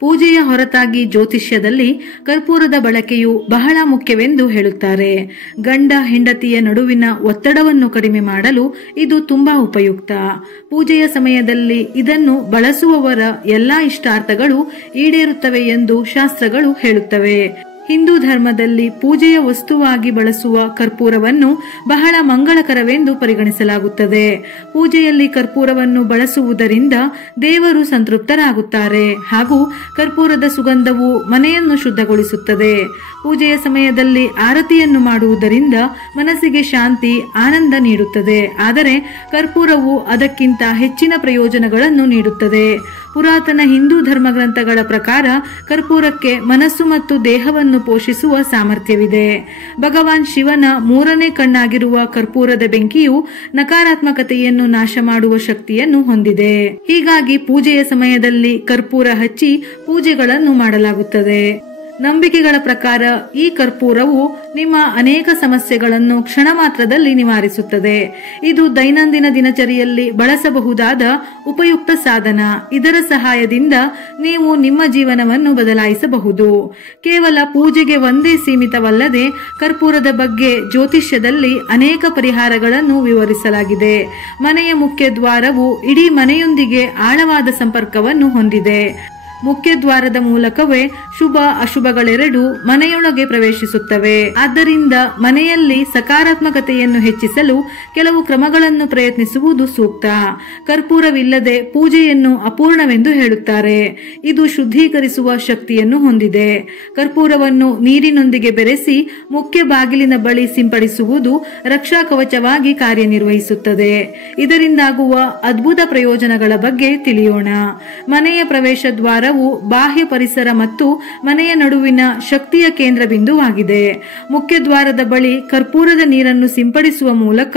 ಪೂಜೆಯ ಹೊರತಾಗಿ ಜ್ಯೋತಿಷ್ಯದಲ್ಲಿ ಕರ್ಪೂರದ ಬಳಕೆಯು ಬಹಳ ಮುಖ್ಯವೆಂದು ಹೇಳುತ್ತಾರೆ. ಗಂಡ ಹೆಂಡತಿಯ ನಡುವಿನ ಒತ್ತಡವನ್ನು ಕಡಿಮೆ ಮಾಡಲು ಇದು ತುಂಬಾ ಉಪಯುಕ್ತ. ಪೂಜೆಯ ಸಮಯದಲ್ಲಿ ಇದನ್ನು ಬಳಸುವವರ ಎಲ್ಲಾ ಇಷ್ಟಾರ್ಥಗಳು ಈಡೇರುತ್ತವೆ ಎಂದು ಶಾಸ್ತ್ರಗಳು ಹೇಳುತ್ತವೆ. ಹಿಂದೂ ಧರ್ಮದಲ್ಲಿ ಪೂಜೆಯ ವಸ್ತುವಾಗಿ ಬಳಸುವ ಕರ್ಪೂರವನ್ನು ಬಹಳ ಮಂಗಳಕರವೆಂದು ಪರಿಗಣಿಸಲಾಗುತ್ತದೆ. ಪೂಜೆಯಲ್ಲಿ ಕರ್ಪೂರವನ್ನು ಬಳಸುವುದರಿಂದ ದೇವರು ಸಂತೃಪ್ತರಾಗುತ್ತಾರೆ ಹಾಗೂ ಕರ್ಪೂರದ ಸುಗಂಧವು ಮನೆಯನ್ನು ಶುದ್ಧಗೊಳಿಸುತ್ತದೆ. ಪೂಜೆಯ ಸಮಯದಲ್ಲಿ ಆರತಿಯನ್ನು ಮಾಡುವುದರಿಂದ ಮನಸ್ಸಿಗೆ ಶಾಂತಿ, ಆನಂದ ನೀಡುತ್ತದೆ. ಆದರೆ ಕರ್ಪೂರವು ಅದಕ್ಕಿಂತ ಹೆಚ್ಚಿನ ಪ್ರಯೋಜನಗಳನ್ನು ನೀಡುತ್ತದೆ. ಪುರಾತನ ಹಿಂದೂ ಧರ್ಮಗ್ರಂಥಗಳ ಪ್ರಕಾರ ಕರ್ಪೂರಕ್ಕೆ ಮನಸ್ಸು ಮತ್ತು ದೇಹವನ್ನು ಪೋಷಿಸುವ ಸಾಮರ್ಥ್ಯವಿದೆ. ಭಗವಾನ್ ಶಿವನ ಮೂರನೇ ಕಣ್ಣಾಗಿರುವ ಕರ್ಪೂರದ ಬೆಂಕಿಯು ನಕಾರಾತ್ಮಕತೆಯನ್ನು ನಾಶ ಮಾಡುವ ಶಕ್ತಿಯನ್ನು ಹೊಂದಿದೆ. ಹೀಗಾಗಿ ಪೂಜೆಯ ಸಮಯದಲ್ಲಿ ಕರ್ಪೂರ ಹಚ್ಚಿ ಪೂಜೆಗಳನ್ನು ಮಾಡಲಾಗುತ್ತದೆ. ನಂಬಿಕೆಗಳ ಪ್ರಕಾರ ಈ ಕರ್ಪೂರವು ನಿಮ್ಮ ಅನೇಕ ಸಮಸ್ಯೆಗಳನ್ನು ಕ್ಷಣ ಮಾತ್ರದಲ್ಲಿ ನಿವಾರಿಸುತ್ತದೆ. ಇದು ದೈನಂದಿನ ದಿನಚರಿಯಲ್ಲಿ ಬಳಸಬಹುದಾದ ಉಪಯುಕ್ತ ಸಾಧನ. ಇದರ ಸಹಾಯದಿಂದ ನೀವು ನಿಮ್ಮ ಜೀವನವನ್ನು ಬದಲಾಯಿಸಬಹುದು. ಕೇವಲ ಪೂಜೆಗೆ ಒಂದೇ ಸೀಮಿತವಲ್ಲದೆ ಕರ್ಪೂರದ ಬಗ್ಗೆ ಜ್ಯೋತಿಷ್ಯದಲ್ಲಿ ಅನೇಕ ಪರಿಹಾರಗಳನ್ನು ವಿವರಿಸಲಾಗಿದೆ. ಮನೆಯ ಮುಖ್ಯ ದ್ವಾರವು ಇಡೀ ಮನೆಯೊಂದಿಗೆ ಆಳವಾದ ಸಂಪರ್ಕವನ್ನು ಹೊಂದಿದೆ. ಮುಖ್ಯ ದ್ವಾರದ ಮೂಲಕವೇ ಶುಭ ಅಶುಭಗಳೆರಡೂ ಮನೆಯೊಳಗೆ ಪ್ರವೇಶಿಸುತ್ತವೆ. ಆದ್ದರಿಂದ ಮನೆಯಲ್ಲಿ ಸಕಾರಾತ್ಮಕತೆಯನ್ನು ಹೆಚ್ಚಿಸಲು ಕೆಲವು ಕ್ರಮಗಳನ್ನು ಪ್ರಯತ್ನಿಸುವುದು ಸೂಕ್ತ. ಕರ್ಪೂರವಿಲ್ಲದೆ ಪೂಜೆಯನ್ನು ಅಪೂರ್ಣವೆಂದು ಹೇಳುತ್ತಾರೆ. ಇದು ಶುದ್ಧೀಕರಿಸುವ ಶಕ್ತಿಯನ್ನು ಹೊಂದಿದೆ. ಕರ್ಪೂರವನ್ನು ನೀರಿನೊಂದಿಗೆ ಬೆರೆಸಿ ಮುಖ್ಯ ಬಾಗಿಲಿನ ಬಳಿ ಸಿಂಪಡಿಸುವುದು ರಕ್ಷಾ ಕವಚವಾಗಿ ಕಾರ್ಯನಿರ್ವಹಿಸುತ್ತದೆ. ಇದರಿಂದಾಗುವ ಅದ್ಭುತ ಪ್ರಯೋಜನಗಳ ಬಗ್ಗೆ ತಿಳಿಯೋಣ. ಮನೆಯ ಪ್ರವೇಶ ದ್ವಾರ ಬಾಹ್ಯ ಪರಿಸರ ಮತ್ತು ಮನೆಯ ನಡುವಿನ ಶಕ್ತಿಯ ಕೇಂದ್ರ ಬಿಂದುವಾಗಿದೆ. ಮುಖ್ಯ ದ್ವಾರದ ಬಳಿ ಕರ್ಪೂರದ ನೀರನ್ನು ಸಿಂಪಡಿಸುವ ಮೂಲಕ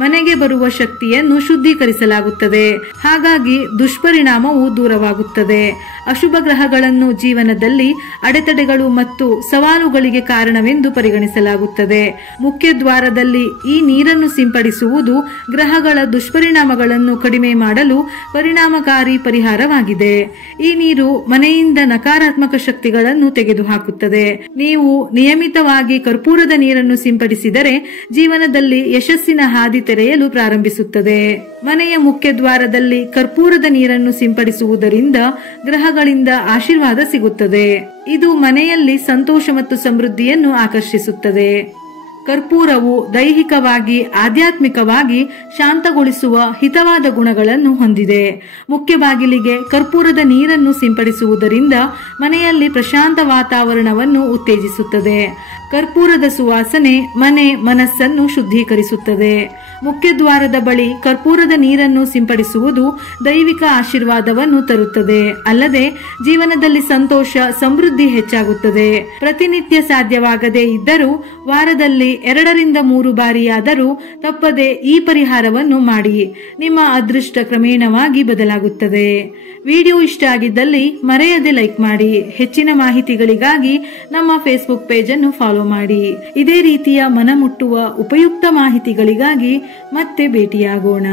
ಮನೆಗೆ ಬರುವ ಶಕ್ತಿಯನ್ನು ಶುದ್ಧೀಕರಿಸಲಾಗುತ್ತದೆ. ಹಾಗಾಗಿ ದುಷ್ಪರಿಣಾಮವು ದೂರವಾಗುತ್ತದೆ. ಅಶುಭ ಗ್ರಹಗಳನ್ನು ಜೀವನದಲ್ಲಿ ಅಡೆತಡೆಗಳು ಮತ್ತು ಸವಾಲುಗಳಿಗೆ ಕಾರಣವೆಂದು ಪರಿಗಣಿಸಲಾಗುತ್ತದೆ. ಮುಖ್ಯ ದ್ವಾರದಲ್ಲಿ ಈ ನೀರನ್ನು ಸಿಂಪಡಿಸುವುದು ಗ್ರಹಗಳ ದುಷ್ಪರಿಣಾಮಗಳನ್ನು ಕಡಿಮೆ ಮಾಡಲು ಪರಿಣಾಮಕಾರಿ ಪರಿಹಾರವಾಗಿದೆ. ಈ ನೀರು ಮನೆಯಿಂದ ನಕಾರಾತ್ಮಕ ಶಕ್ತಿಗಳನ್ನು ತೆಗೆದುಹಾಕುತ್ತದೆ. ನೀವು ನಿಯಮಿತವಾಗಿ ಕರ್ಪೂರದ ನೀರನ್ನು ಸಿಂಪಡಿಸಿದರೆ ಜೀವನದಲ್ಲಿ ಯಶಸ್ಸಿನ ಹಾದಿ ತೆರೆಯಲು ಪ್ರಾರಂಭಿಸುತ್ತದೆ. ಮನೆಯ ಮುಖ್ಯ ದ್ವಾರದಲ್ಲಿ ಕರ್ಪೂರದ ನೀರನ್ನು ಸಿಂಪಡಿಸುವುದರಿಂದ ಗ್ರಹಗಳಿಂದ ಆಶೀರ್ವಾದ ಸಿಗುತ್ತದೆ. ಇದು ಮನೆಯಲ್ಲಿ ಸಂತೋಷ ಮತ್ತು ಸಮೃದ್ಧಿಯನ್ನು ಆಕರ್ಷಿಸುತ್ತದೆ. ಕರ್ಪೂರವು ದೈಹಿಕವಾಗಿ, ಆಧ್ಯಾತ್ಮಿಕವಾಗಿ ಶಾಂತಗೊಳಿಸುವ ಹಿತವಾದ ಗುಣಗಳನ್ನು ಹೊಂದಿದೆ. ಮುಖ್ಯ ಬಾಗಿಲಿಗೆ ಕರ್ಪೂರದ ನೀರನ್ನು ಸಿಂಪಡಿಸುವುದರಿಂದ ಮನೆಯಲ್ಲಿ ಪ್ರಶಾಂತ ವಾತಾವರಣವನ್ನು ಉತ್ತೇಜಿಸುತ್ತದೆ. ಕರ್ಪೂರದ ಸುವಾಸನೆ ಮನೆ ಮನಸ್ಸನ್ನು ಶುದ್ಧೀಕರಿಸುತ್ತದೆ. ಮುಖ್ಯ ದ್ವಾರದ ಬಳಿ ಕರ್ಪೂರದ ನೀರನ್ನು ಸಿಂಪಡಿಸುವುದು ದೈವಿಕ ಆಶೀರ್ವಾದವನ್ನು ತರುತ್ತದೆ. ಅಲ್ಲದೆ ಜೀವನದಲ್ಲಿ ಸಂತೋಷ, ಸಮೃದ್ಧಿ ಹೆಚ್ಚಾಗುತ್ತದೆ. ಪ್ರತಿನಿತ್ಯ ಸಾಧ್ಯವಾಗದೇ ಇದ್ದರೂ ವಾರದಲ್ಲಿ 2 ರಿಂದ 3 ಬಾರಿಯಾದರೂ ತಪ್ಪದೆ ಈ ಪರಿಹಾರವನ್ನು ಮಾಡಿ. ನಿಮ್ಮ ಅದೃಷ್ಟ ಕ್ರಮೇಣವಾಗಿ ಬದಲಾಗುತ್ತದೆ. ವಿಡಿಯೋ ಇಷ್ಟ ಆಗಿದ್ದಲ್ಲಿ ಮರೆಯದೆ ಲೈಕ್ ಮಾಡಿ. ಹೆಚ್ಚಿನ ಮಾಹಿತಿಗಳಿಗಾಗಿ ನಮ್ಮ ಫೇಸ್ಬುಕ್ ಪೇಜ್ ಅನ್ನು ಫಾಲೋ ಮಾಡಿ. ಇದೇ ರೀತಿಯ ಮನಮುಟ್ಟುವ ಉಪಯುಕ್ತ ಮಾಹಿತಿಗಳಿಗಾಗಿ ಮತ್ತೆ ಭೇಟಿಯಾಗೋಣ.